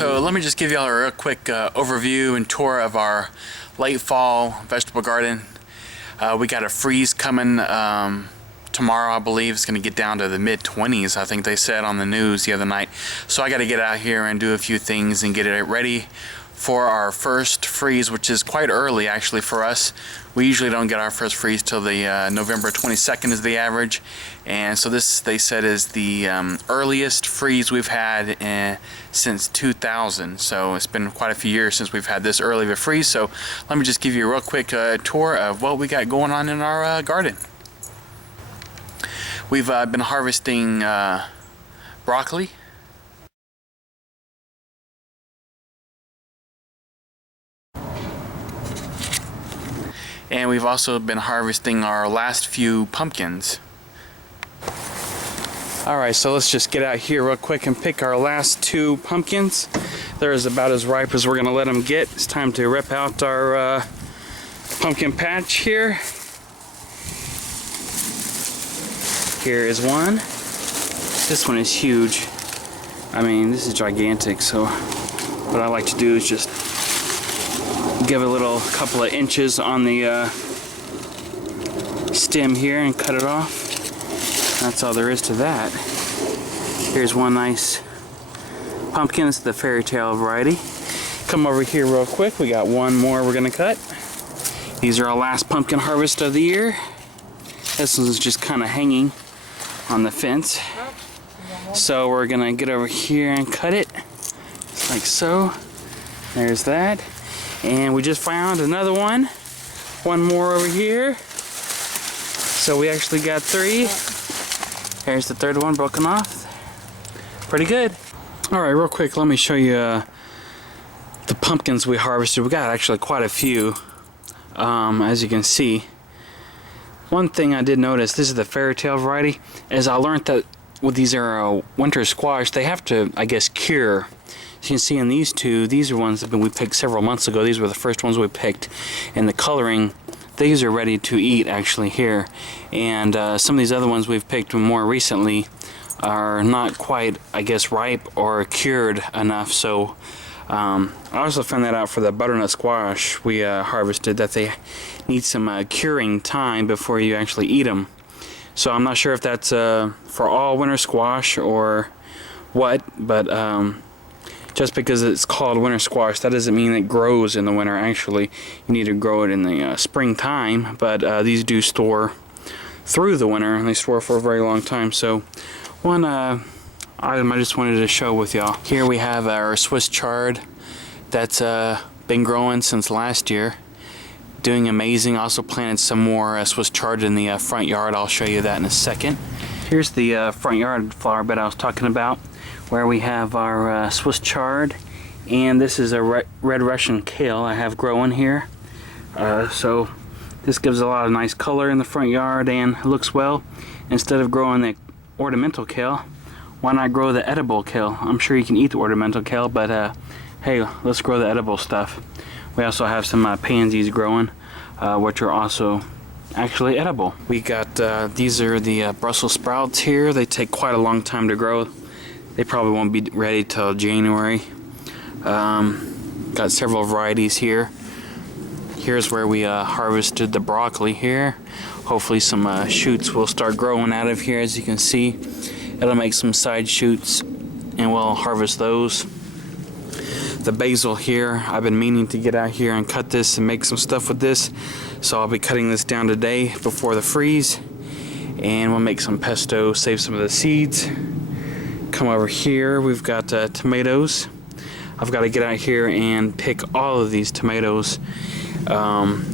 So let me just give y'all a real quick overview and tour of our late fall vegetable garden. We got a freeze coming tomorrow, I believe. It's going to get down to the mid-20s, I think they said on the news the other night. So I got to get out here and do a few things and get it ready for our first freeze, which is quite early actually for us. We usually don't get our first freeze till the November 22nd is the average, and so this, they said, is the earliest freeze we've had since 2000. So it's been quite a few years since we've had this early of a freeze. So let me just give you a real quick tour of what we got going on in our garden. We've been harvesting broccoli. And we've also been harvesting our last few pumpkins. Alright, so let's just get out here real quick and pick our last two pumpkins. They're about as ripe as we're going to let them get. It's time to rip out our pumpkin patch here. Here is one. This one is huge. I mean, this is gigantic, so what I like to do is just give a little couple of inches on the stem here and cut it off. That's all there is to that. Here's one nice pumpkin. It's the fairy tale variety. Come over here real quick. We got one more we're gonna cut. These are our last pumpkin harvest of the year. This one's just kind of hanging on the fence. So we're gonna get over here and cut it. Just like so. There's that. And we just found another one. One more over here. So we actually got three. Here's the third one broken off. Pretty good. Alright, real quick, let me show you the pumpkins we harvested. We got actually quite a few, as you can see. One thing I did notice, this is the fairy tale variety, is I learned that with these are winter squash, they have to, I guess, cure. So you can see in these two, these are ones that we picked several months ago. These were the first ones we picked. And the coloring, these are ready to eat actually here. And some of these other ones we've picked more recently are not quite, I guess, ripe or cured enough. So I also found that out for the butternut squash we harvested, that they need some curing time before you actually eat them. So I'm not sure if that's for all winter squash or what, but just because it's called winter squash, that doesn't mean it grows in the winter. Actually, you need to grow it in the springtime, but these do store through the winter, and they store for a very long time. So one item I just wanted to show with y'all. Here we have our Swiss chard that's been growing since last year. Doing amazing. Also planted some more Swiss chard in the front yard. I'll show you that in a second. Here's the front yard flower bed I was talking about, where we have our Swiss chard, and this is a red Russian kale I have growing here. So this gives a lot of nice color in the front yard and looks well. Instead of growing the ornamental kale, why not grow the edible kale? I'm sure you can eat the ornamental kale, but hey, let's grow the edible stuff. We also have some pansies growing, which are also actually edible. We got, these are the Brussels sprouts here. They take quite a long time to grow. They probably won't be ready till January. Got several varieties here. Here's where we harvested the broccoli here. Hopefully some shoots will start growing out of here. As you can see, it'll make some side shoots and we'll harvest those. The basil here, I've been meaning to get out here and cut this and make some stuff with this. So I'll be cutting this down today before the freeze. And we'll make some pesto, save some of the seeds. Come over here, we've got tomatoes. I've got to get out here and pick all of these tomatoes,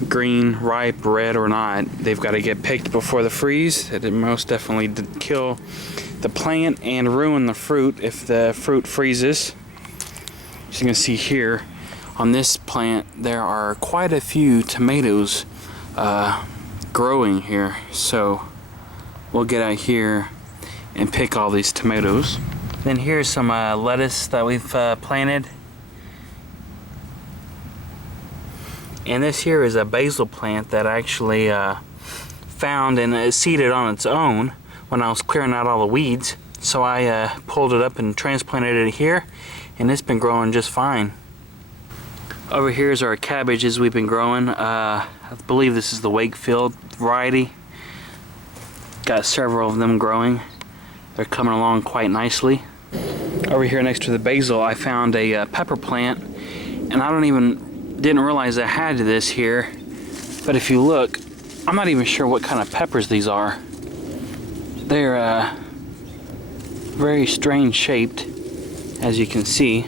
green, ripe, red or not. They've got to get picked before the freeze. It most definitely did kill the plant and ruin the fruit if the fruit freezes. As you can see here on this plant, there are quite a few tomatoes growing here. So we'll get out here and pick all these tomatoes. Then here's some lettuce that we've planted. And this here is a basil plant that I actually found and seeded on its own when I was clearing out all the weeds. So I pulled it up and transplanted it here, and it's been growing just fine. Over here is our cabbages we've been growing. I believe this is the Wakefield variety. Got several of them growing. They're coming along quite nicely. Over here next to the basil, I found a pepper plant, and I didn't realize I had this here. But if you look, I'm not even sure what kind of peppers these are. They're very strange shaped, as you can see.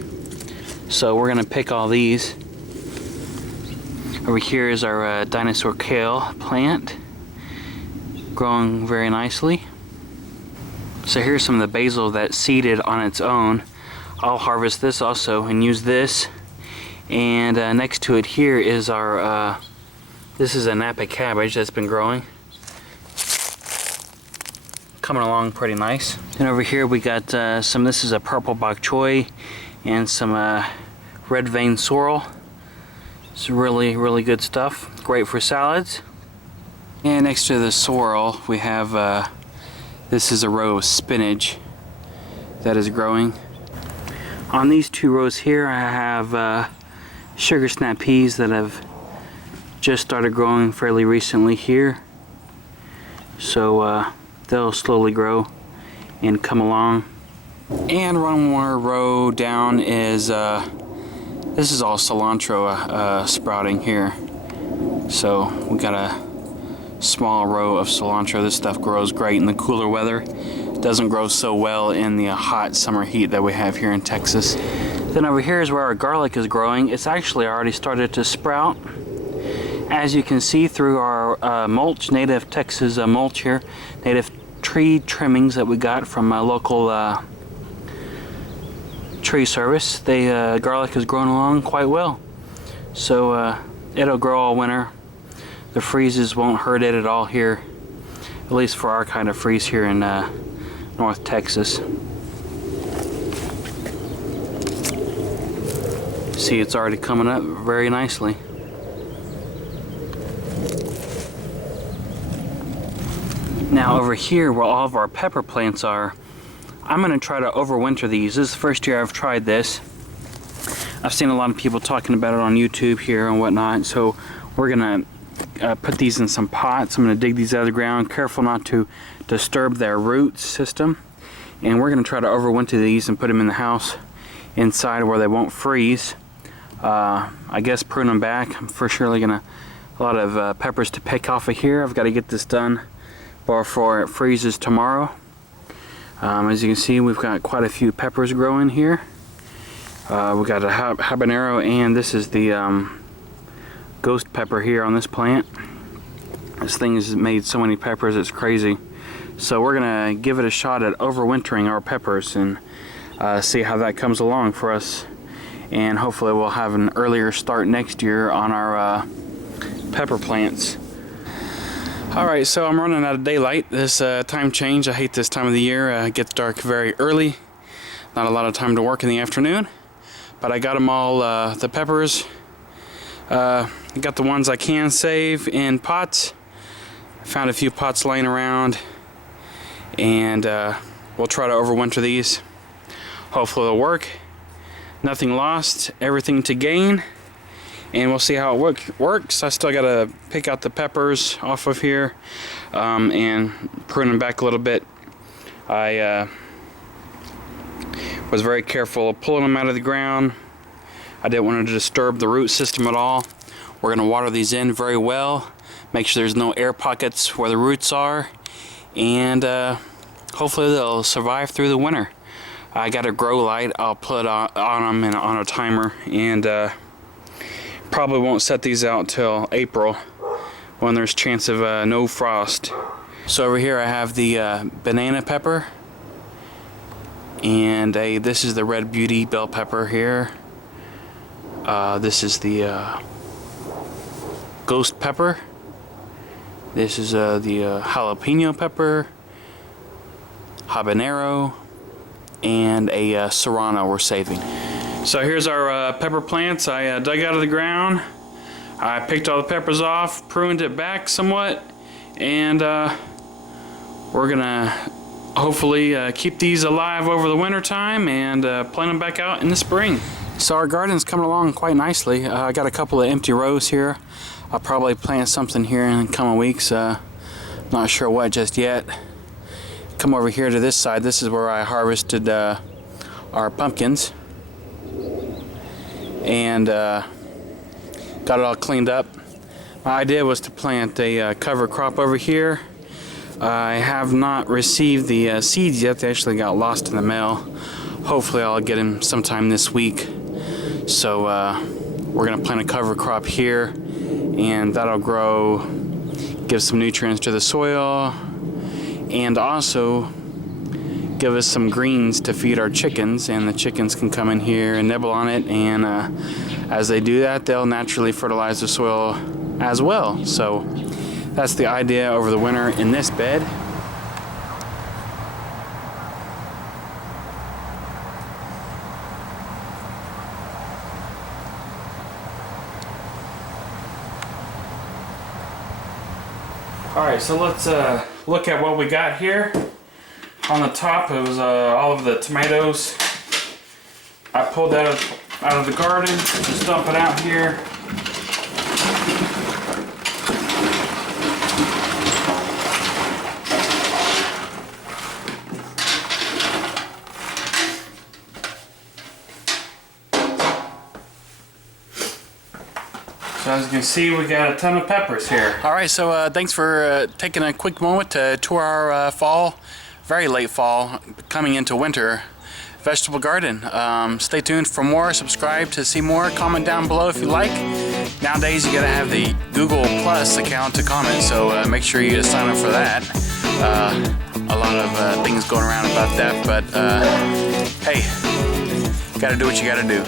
So we're gonna pick all these. Over here is our dinosaur kale plant, growing very nicely. So here's some of the basil that's seeded on its own. I'll harvest this also and use this. And next to it here is our, this is a Napa cabbage that's been growing. Coming along pretty nice. And over here we got this is a purple bok choy and some red vein sorrel. It's really, really good stuff. Great for salads. And next to the sorrel we have this is a row of spinach that is growing. On these two rows here I have sugar snap peas that have just started growing fairly recently here. So they'll slowly grow and come along. And one more row down is, this is all cilantro sprouting here. So we got a small row of cilantro. This stuff grows great in the cooler weather. It doesn't grow so well in the hot summer heat that we have here in Texas. Then over here is where our garlic is growing. It's actually already started to sprout. As you can see through our mulch, native Texas mulch here, native tree trimmings that we got from a local tree service, the garlic is growing along quite well. So it'll grow all winter. The freezes won't hurt it at all here, at least for our kind of freeze here in North Texas. See, it's already coming up very nicely. Now over here where all of our pepper plants are, I'm going to try to overwinter these. This is the first year I've tried this. I've seen a lot of people talking about it on YouTube here and whatnot, so we're going to put these in some pots. I'm going to dig these out of the ground, careful not to disturb their root system. And we're going to try to overwinter these and put them in the house inside where they won't freeze. I guess prune them back. I'm for surely going to, a lot of peppers to pick off of here. I've got to get this done before it freezes tomorrow. As you can see, we've got quite a few peppers growing here. We've got a habanero, and this is the ghost pepper here on this plant. This thing has made so many peppers, it's crazy. So we're gonna give it a shot at overwintering our peppers and see how that comes along for us. And hopefully we'll have an earlier start next year on our pepper plants. Alright, so I'm running out of daylight. This time change, I hate this time of the year. It gets dark very early. Not a lot of time to work in the afternoon. But I got them all, the peppers. I got the ones I can save in pots. I found a few pots laying around. And we'll try to overwinter these. Hopefully it'll work. Nothing lost, everything to gain. And we'll see how it works. I still gotta pick out the peppers off of here and prune them back a little bit. I was very careful of pulling them out of the ground. I didn't want to disturb the root system at all. We're gonna water these in very well, make sure there's no air pockets where the roots are, and hopefully they'll survive through the winter. I got a grow light I'll put on them and on a timer, and probably won't set these out till April when there's chance of no frost. So over here I have the banana pepper, and this is the red beauty bell pepper here. This is the ghost pepper. This is the jalapeno pepper, habanero, and a serrano we're saving. So here's our pepper plants. I dug out of the ground. I picked all the peppers off, pruned it back somewhat, and we're gonna hopefully keep these alive over the winter time and plant them back out in the spring. So our garden's coming along quite nicely. I got a couple of empty rows here. I'll probably plant something here in the coming weeks. Not sure what just yet. Come over here to this side. This is where I harvested our pumpkins and got it all cleaned up. My idea was to plant a cover crop over here. I have not received the seeds yet. They actually got lost in the mail. Hopefully I'll get them sometime this week. So we're going to plant a cover crop here, and that'll grow, give some nutrients to the soil, and also give us some greens to feed our chickens, and the chickens can come in here and nibble on it, and as they do that, they'll naturally fertilize the soil as well. So that's the idea over the winter in this bed. Alright, so let's look at what we got here. On the top, it was all of the tomatoes. I pulled that out of the garden, just dump it out here. So as you can see, we got a ton of peppers here. Alright, so thanks for taking a quick moment to tour our fall, very late fall, coming into winter vegetable garden. Stay tuned for more, subscribe to see more, comment down below if you like. Nowadays you gotta have the Google Plus account to comment, so make sure you sign up for that. A lot of things going around about that, but hey, gotta do what you gotta do.